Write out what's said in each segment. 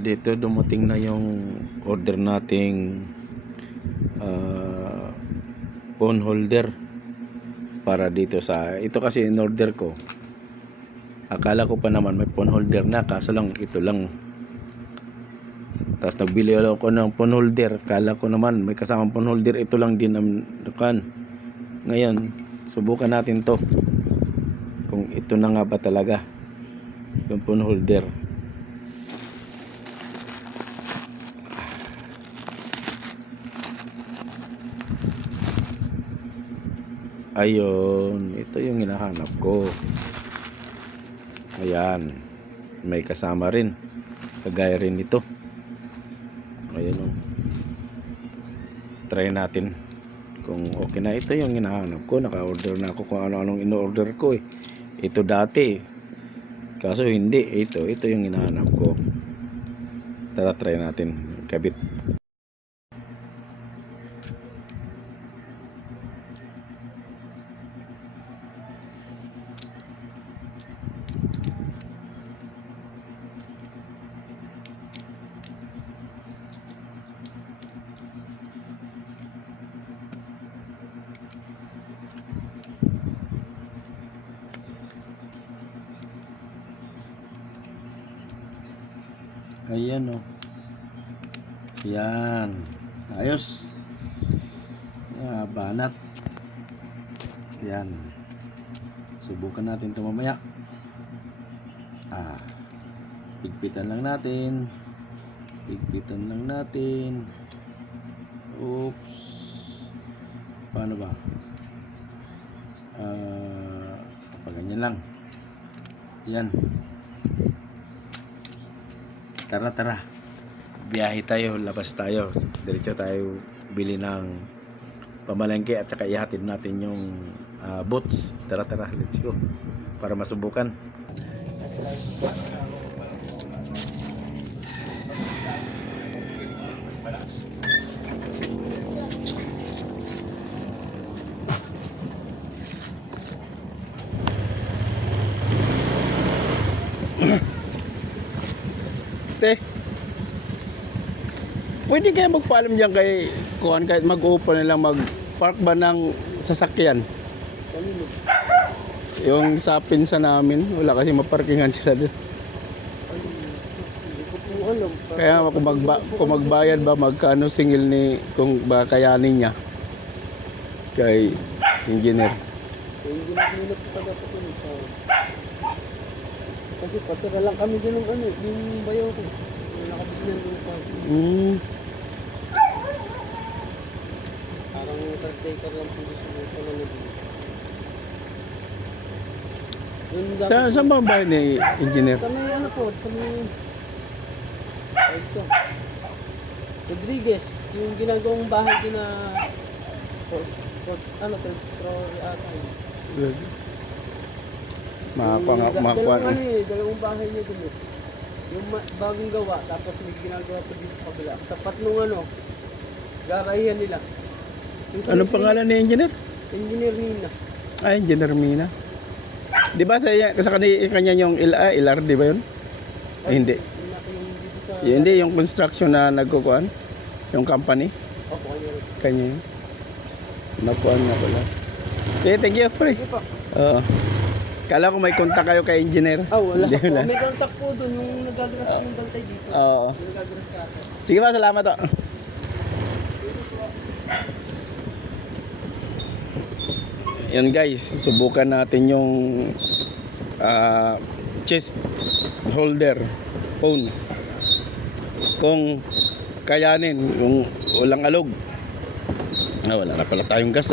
Dito dumating na yung order nating phone holder para dito sa ito. Kasi in order ko, akala ko pa naman may phone holder na, kaso lang ito lang. Tapos nagbili ako ng phone holder, akala ko naman may kasamang phone holder, ito lang din ang dukan. Ngayon subukan natin to kung ito na nga ba talaga yung phone holder. Ayun, ito yung hinahanap ko. Ayan, may kasama rin, kagaya rin nito. Ayun, try natin kung okay na. Ito yung hinahanap ko, naka-order na ako kung ano-anong in-order ko eh. Ito dati, kaso hindi. Ito yung hinahanap ko. Tara, try natin kabit. Ayan o. Yan. Ayos. Banat. Yan. Subukan natin ito mamaya. Higpitan lang natin. Higpitan lang natin. Oops. Paano ba? Ganyan lang. Yan. Tara. Biyahe tayo, labas tayo. Diretso tayo bili ng pamalengke at saka ihatid natin yung boots. Tara, let's go. Para masubukan. Pwede kayo magpaalam dyan kay kuhan, kahit mag-open nilang mag-park ba ng sasakyan? Yung sa pinsa namin, wala kasi maparkingan sila doon. Kaya kung magbayad ba, magkano singil ni, kung ba kayanin niya kay engineer. Kasi patira lang kami din ng yung bayaw ko. Nakabisnan doon pa. Parang caretaker lang po gusto mo pa lang. Saan ba ang bahay ni engineer? Kami po, kami ito. Rodriguez, yung ginagawang bahay din na third story ata yun. Dalawang bahay niya dun eh. Yung bagong gawa, tapos may ginagawa pa dito sa kabila. Tapat nung garayan nila. Anong pangalan ni engineer? Engineer Mina. Engineer Mina. Di ba sa kanya yung LR, di ba yun? Hindi. Hindi, yung construction na nagkukuhan. Yung company. Opo, kanya yun. Nakuhan nga pala. Okay, thank you, pre. Kala ko may kontak kayo kay engineer. Wala. May kontak po doon yung nagagaras ng bantay dito. Oo. Sige ba, salamat o. Yan guys, subukan natin yung chest holder phone. Kung kayanin, yung walang alog. Wala na pala tayong gas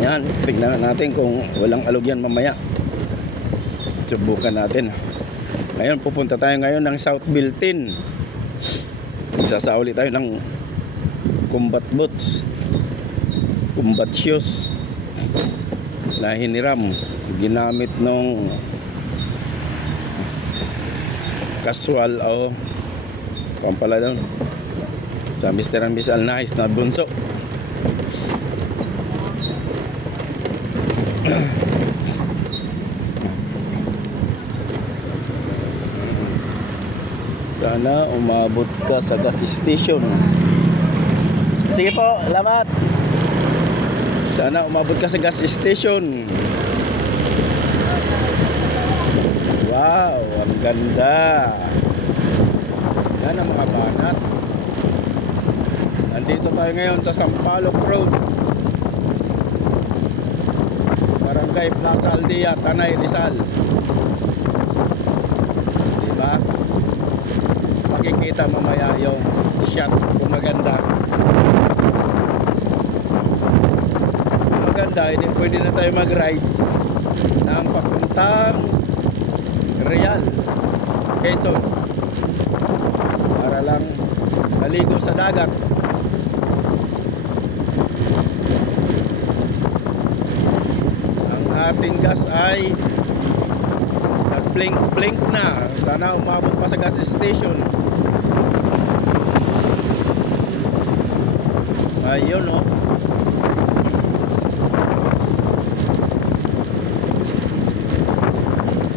Yan, tignan natin kung walang alog yan mamaya. Subukan natin. Ngayon, pupunta tayo ngayon ng South Biltin. Magsasauli tayo ng combat boots, combat shoes na hiniram, ginamit nung casual o pampala doon sa Mr. and Miss Alnais na bunso. Sana umabot ka sa gas station. Sige po, salamat. Sana umabot ka sa gas station. Wow, ang ganda. Yan ang mga banat. Nandito tayo ngayon sa Sampaloc Road, Barangay Plaza Aldea, Tanay, Rizal. Diba? Makikita mamaya yung shot kung maganda. Kung maganda, hindi pwede na tayo mag-rides ng papuntang Real, Quezon, para lang maligo sa dagat. Ang ating gas ay nag-blink na. Sana umabot pa sa gas station. Ayun, oh.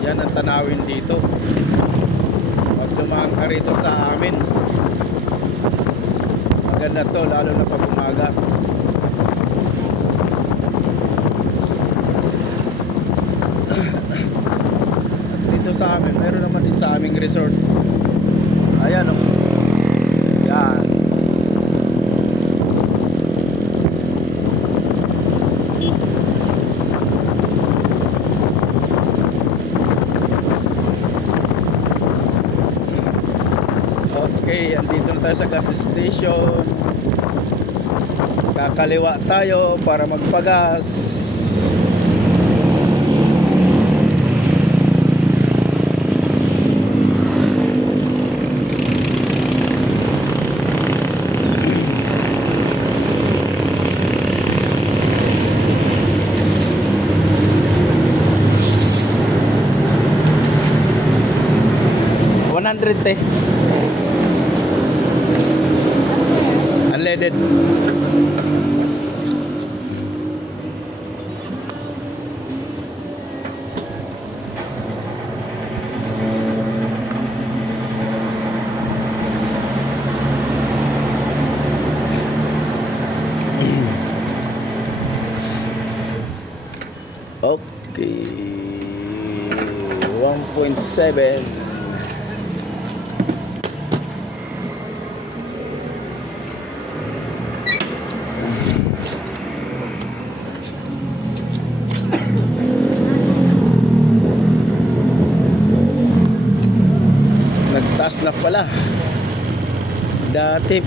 Yan ang tanawin dito. Pag dumaan ka rito sa amin, maganda to, lalo na pag umaga. At dito sa amin, meron naman din sa aming resorts. Ayan, oh. Yan. Okay, andito na tayo sa gas station. Kakaliwa tayo para magpagas. $100 unleaded. Okay, 1.7. Nagtaas na pala. Dati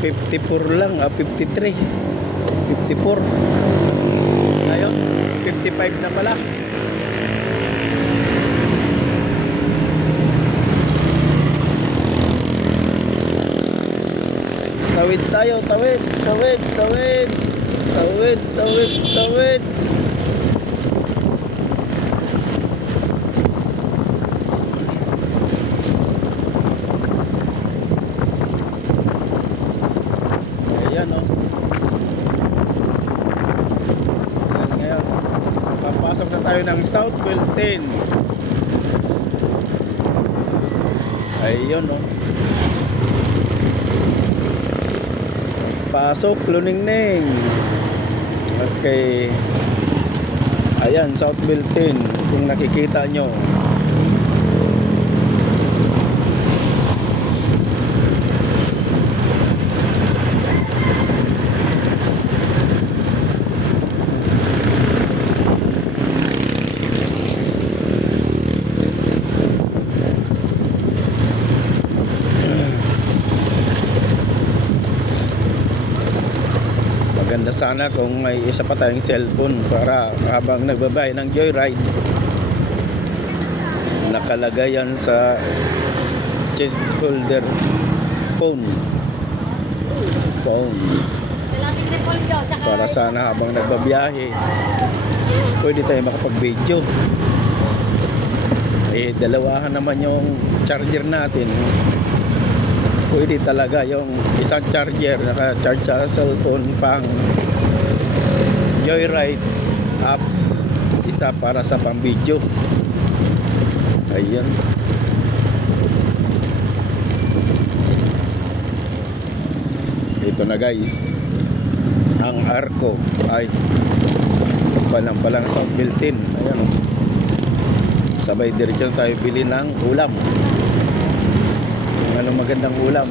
54 lang, 53, 54. Ngayon 55 na pala. Tawid tayo, tawid, tawid, tawid, tawid, tawid, tawid. Ayan, oh. Ayan, ngayon papasok na tayo ng Southwell 10. Ayun, oh. Pasok, Luningning. Okay. Ayan, Southwell 10. Kung nakikita nyo. Maganda sana kung may isa pa tayong cellphone para habang nagbabay ng joyride, nakalagay yan sa chest holder. Phone para sana habang nagbabiyahe pwede tayo makapag-video. Dalawahan naman yung charger natin. Pwede talaga yung isang charger naka-charge sa cellphone pang joyride apps. isa para sa pang-video. Ayan. Ito na guys. Ang arko ay palang sa built-in. Ayan o. Sabay diretso tayo bili ng ulam. Ano magandang ulam.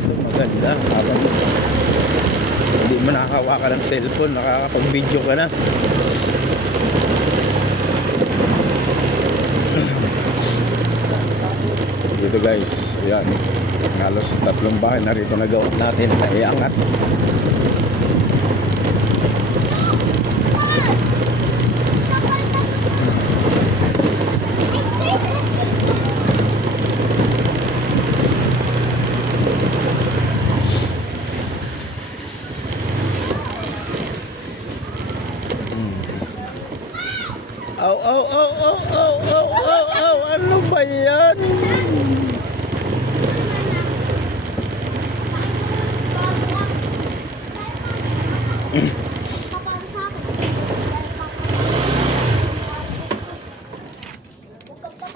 Ito maganda. Habang hindi mo nakakawakan ng cellphone, nakakapag-video ka na. Dito guys, ayan. Halos 3 bahay na rito nagawa natin na iangat. Aw, aw, aw, aw, aw, aw, aw, aw, ano ba yan?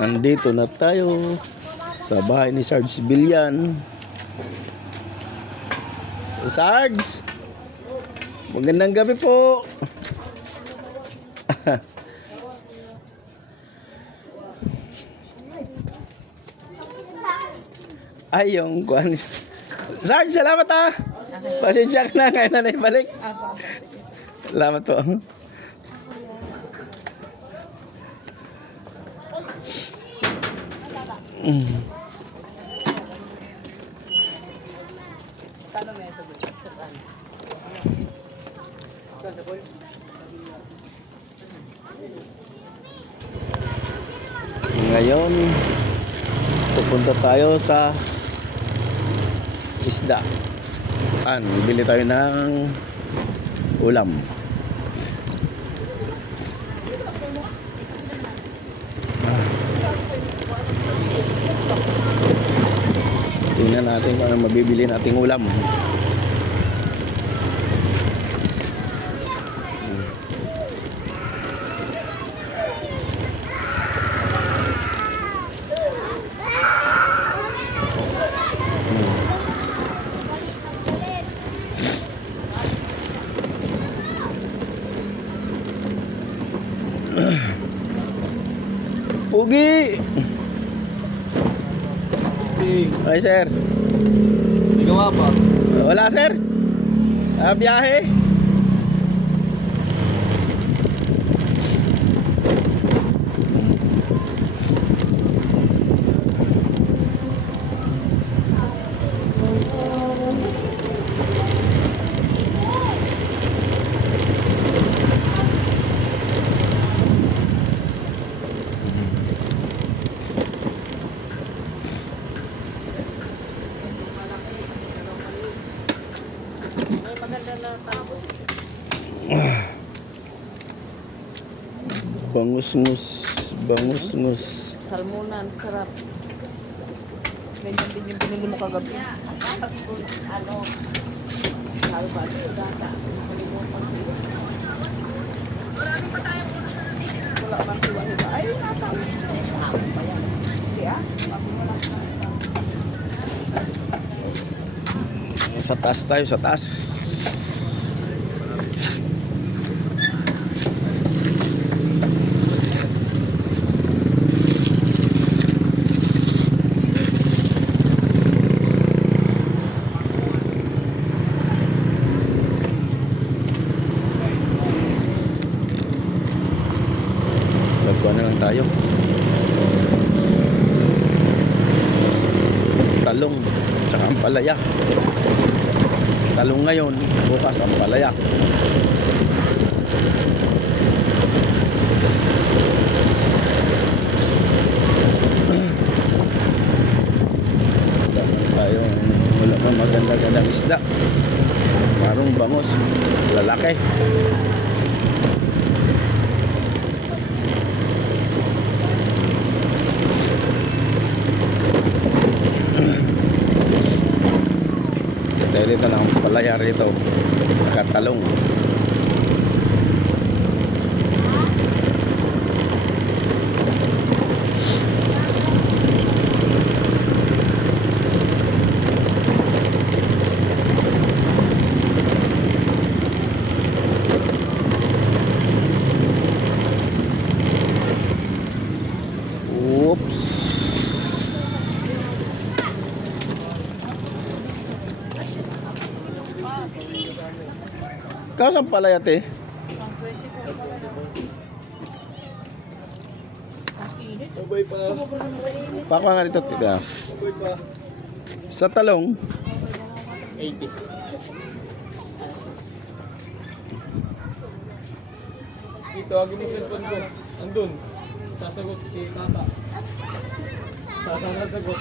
Andito na tayo sa bahay ni Sarge Bilyan. Sarge! Magandang gabi po! Ay, yung kuhan. Sarge, salamat ha! Pasensya ka na, ngayon na naibalik. Salamat po. Ngayon, pupunta tayo sa isda. Bili tayo ng ulam. Tingnan natin kung ano mabibili nating ulam. Pugi! Ay sir. Hindi gawa pa. Wala sir. Biyahe. Bangus-ngus, bangus-ngus. Salmonan, sarap. Ganyan din yung binili mo kagabi. Ano? Salva, data. Wala bang hiwa-hiwa? Ay, nata. Kaya, Sa taas tayo, sa taas. Nagkuha na lang tayo. Talong, tsaka ampalaya. Talong ngayon, bukas ampalaya. Wala pa maganda-gandang isda. Marong bangus, lalaki. Dahil ito na ang palaya rito. Nakatalong. Oops. Ikaw saan palaya, te? Abay pa. Pako nga dito, tita. Abay pa. Sa talong, 80. Dito, agad mo cellphone ko. Andun. Sasagot kay Tata. Sasagot.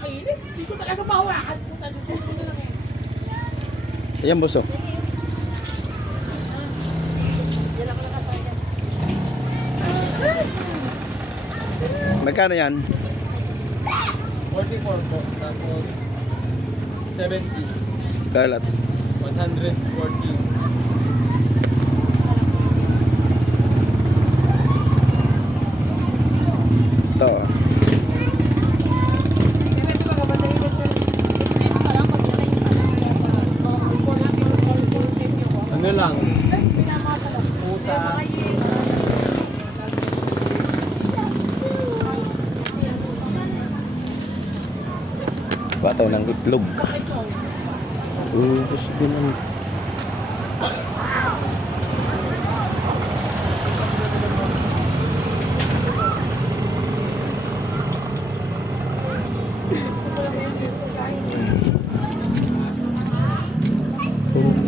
Mainit. Hindi ko talaga mahawakan. ayan boso. Yan ako nakatayan. Magkano yan? 44 po. Tapos 70. Kalat. 140. Ito. Ano lang? Puta. Bataw ng itlog. Gusto din ang...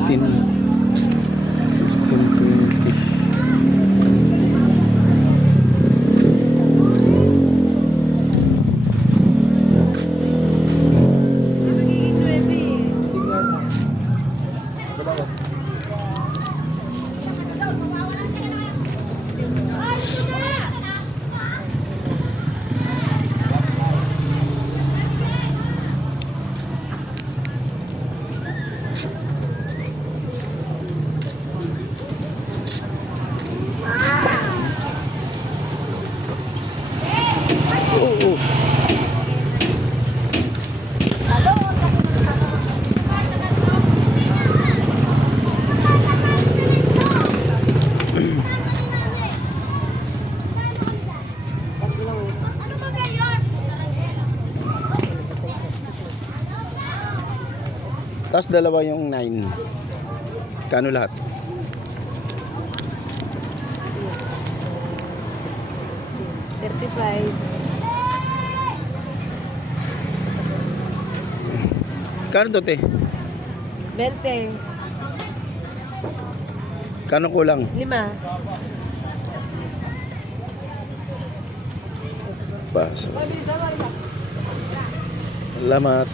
Tin. 20. Oo. Tapos dalawa yung 9. Kano lahat? Kano to, te? 20. Kano kulang? 5. Paso. Salamat.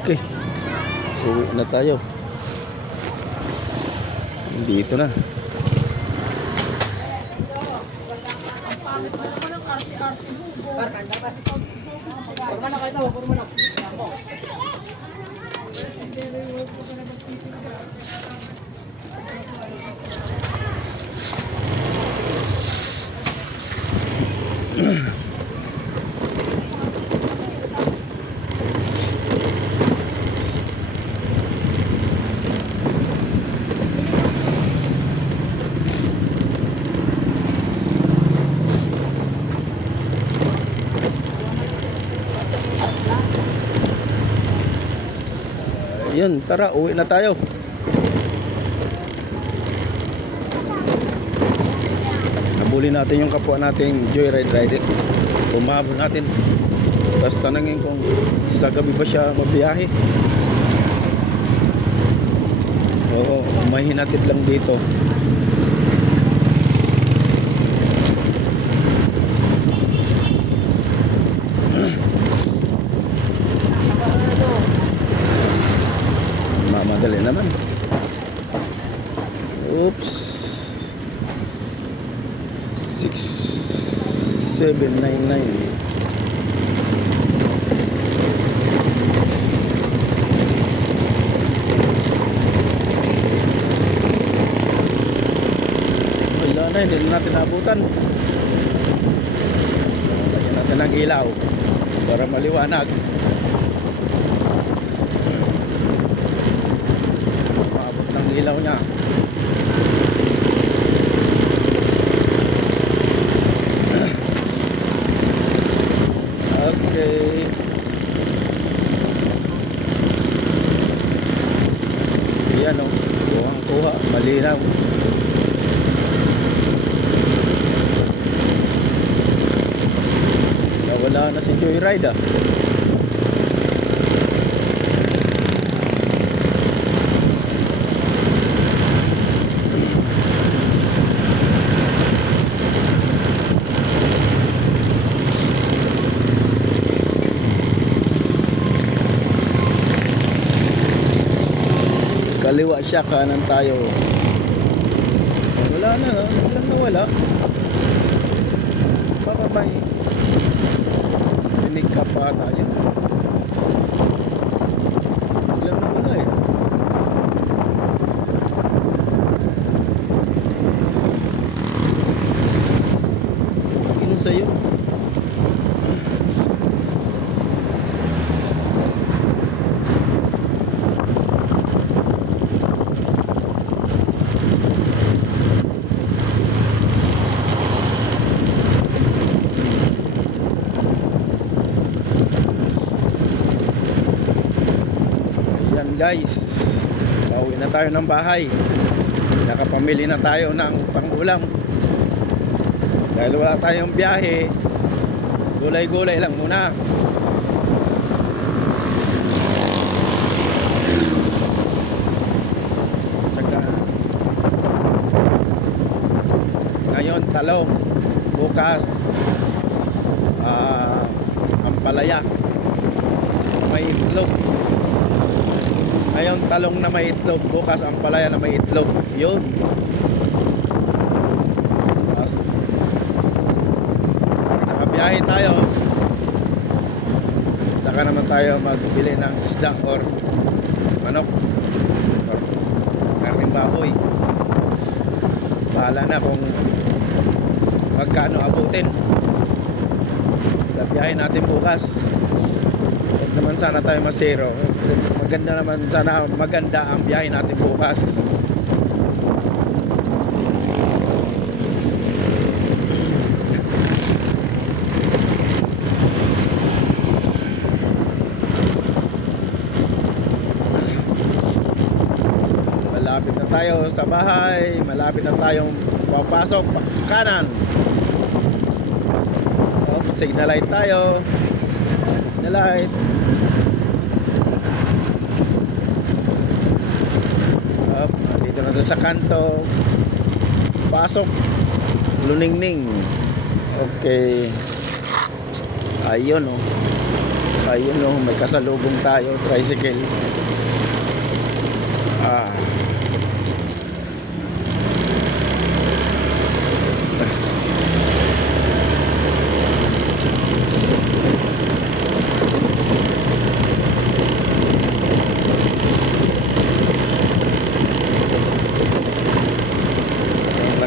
Okay. So, uwi na tayo. Dito na. Yun, tara, uwi na tayo. Nabuli natin yung kapwa nating joyride rider. Umabot natin. Tapos tanangin kung sa gabi ba siya mabiyahe. Oo, may hinatid lang dito. Mamadali naman. Oops. 6799. na, hindi na natin naabutan. Lagyan natin ng ilaw para maliwanag. Maabot ng ilaw niya. Okay. Yan o. Kuha. Malinaw. Nawala na si Joyride ah. Kaliwa siya, kanan tayo. Wala na, walang nawala. Baka may tinig ka pa tayo. Walang nawala eh. Ano sa'yo? Guys, pauwi na tayo ng bahay. Nakapamili na tayo ng pang-ulam. Dahil wala tayong biyahe, gulay-gulay lang muna. Saka ngayon talong, bukas ampalaya, may itlog. Ngayon talong na may itlog, bukas ang palaya na may itlog. Yun. Tapos nakabiyahe tayo. Saka naman tayo magbili ng isda or manok or karning baboy. Bahala na kung magkano abutin sa biyahe natin bukas. Huwag naman sana tayo masero. Maganda naman sana, maganda ang biyahe natin bukas. Malapit na tayo sa bahay. Malapit na tayong papasok kanan. Signal light tayo. Signal light. Dito na sa kanto. Pasok. Luningning. Okay. Ayun oh. Ayun oh, may kasalubong tayo, tricycle.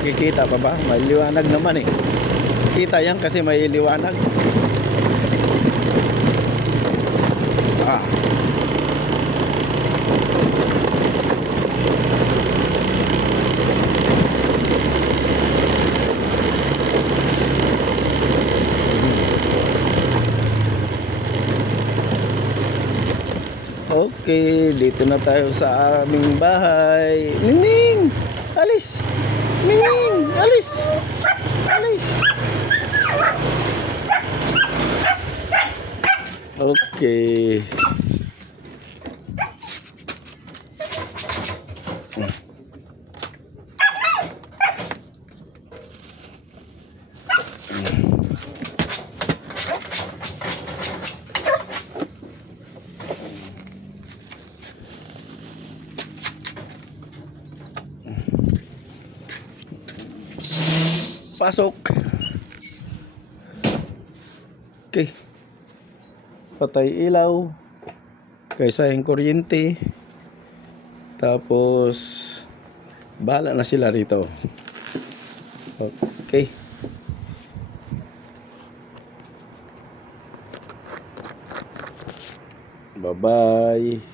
Nakikita pa ba? May liwanag naman eh. Kita yan kasi may liwanag. Okay, dito na tayo sa aming bahay. Ningning! Alis! Ningning! Alis! Alis! Okay. Pasok. Okay. Patay ilaw. Kaysa yung kuryente. Tapos bahala na sila rito. Okay. Bye-bye.